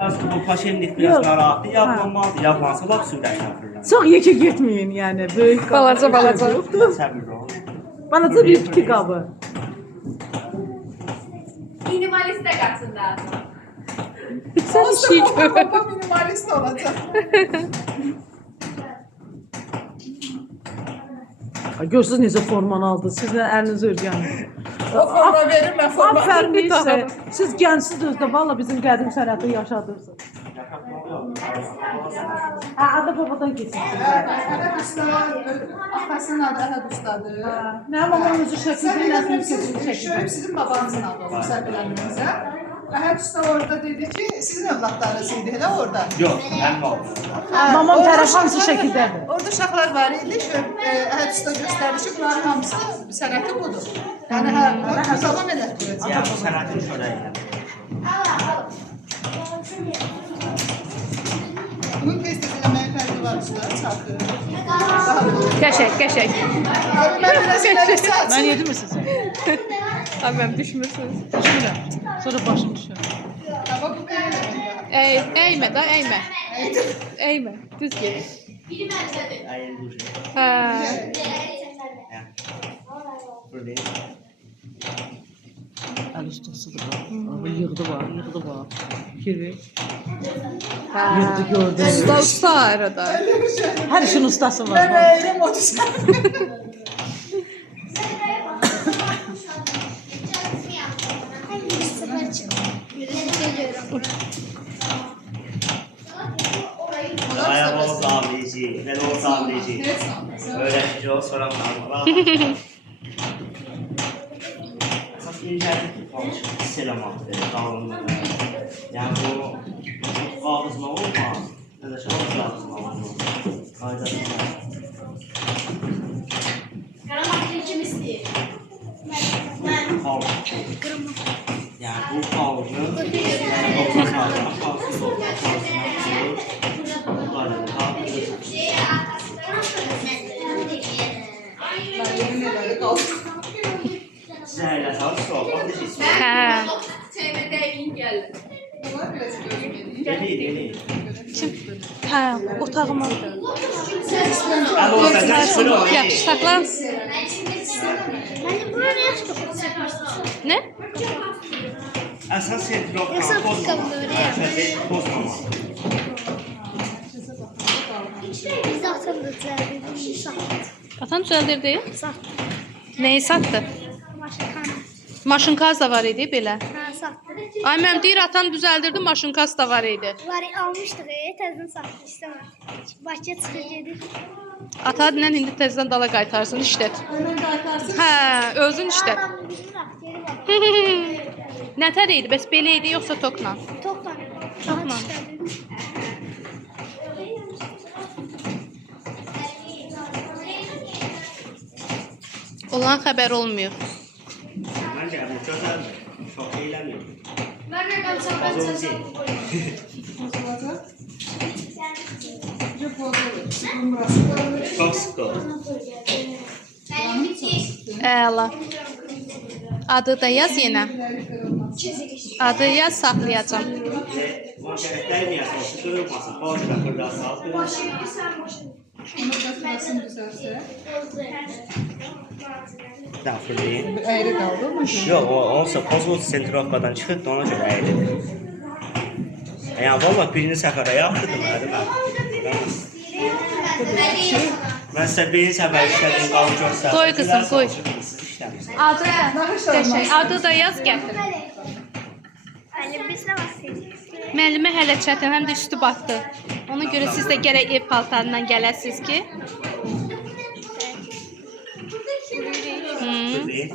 Biraz bu paşenlik biraz narahatdır, yapmalıdır, yapmansa lap sürətlə fırlanır. Çox yekə getməyin yəni. Böyük qabı. Balaca. Səbirli ol. Balaca bir iki qabı. Minimalist de kaçın lazım. Sən şey gör. Baba minimalist olacak. Görsünüz necə formanı aldı. Sizlə əliniz örgəndir. O forma verir, ben forma Aferin verir. neyse. Siz gençsiz özde valla bizim qədim sənəti yaşadırsınız. Ada babadan keçin. Əhəd usta, atasının adı Əhəd ustadır. Nə mamam özü şəkildə Sən nəsli sizin keçin şəkildə. sizin babanızın adı olur, sən bilənlərinizə. Əhəd usta orada dedi ki, sizin evlatlarınız idi elə orada. Yox, mənim oğlum. Mamam Orada tərəf hamısı uşaqlar- şəkildədir. Orada uşaqlar var idi, Əhəd usta göstərdi ki, bunların hamısı sənəti budur. Yəni hər zaman elətdirəcək. Yəni, bu sənətin şörəyinə. Bunun tez-tez eləməyə fərqi var usta, çarpı. Daha böyle. Qəşəng. Mən biraz eləmişsə Mən yedim mi sizə? Abi mən düşmürsünüz. Düşmürəm. Sonra başım düşür. Ama bu belə. Əymə da, əymə. Əymə, düz get. Əyin dur. Hə. Buradayım. Əl ustasıdır. Yığdı var. Fikir Hə. Yığdı gördü. Usta arada. Hər işin ustası var. Ben eğilim o düzen. Ayağım o sahibici, ben o sahibici. Ne sanıyorsun? Öğretici o soranlar. Esas incəlik hiss eləməkdir, qalınlığı. Yəni bu ağzına olmaz, nə də şahı ağzına olmaz. Qaydası var. Karamaklı kim istiyor? Xalq. Yəni bu xalqın 90 saatına xalqsız olmaq, Sizə elə sağ olun, necəsiniz? Hə. Çevrede ilk geldi. Bunlar biraz gözüküyor. Yeni. Hə, otağıma. Əl olsa da şöyle o. Yaxşı, saxla. Nə? Əsas sentrofdan pozmamaq. Atan düzəldirdi? Nəyi satdı? Maşınkaz da var idi belə. Ay mənim deyir atan düzəldirdi, maşınkaz da var idi. Var almışdıq, təzədən satdı istəmədim. Bakıya çıxır gedir. Ata dinən indi təzədən dala qaytarsın, işlət. Hə, özün işlət. Adam bizim bak, Nətər idi? Bəs belə idi yoxsa tokla? Topla. Topla. Olan xəbər olmuyor. Məncə bu gözəldir. Çox eləmir. Nerede kalacağım ben sen Bozulacak. Bir bozulur. Bunun burası. Çox sıx olur. Əla. Adı da yaz yenə. Adı yaz saxlayacağam. Bu şərətlər miyəsə qırılmasın. Boşda fırlasal. Bunu götürəsin düzəlsə. Daha fırlayın. Eğri kaldı mı? Yox, o onsa pozuldu sentrofkadan çıxıb da ona görə əyilib. Yəni valla birini səfərə yaxşıdır mənim. Mən sizə birinci səfər işlədim, qalın göstərdim. Qoy qızım, qoy. Siz işləmirsiniz. Adı da qəşəng. Adı da yaz gətir. Hani biz nə vaxt Müəllimə hələ çətin, həm də üstü batdı. Ona görə siz də gərək ev paltarından gələsiniz ki. Fırlayın.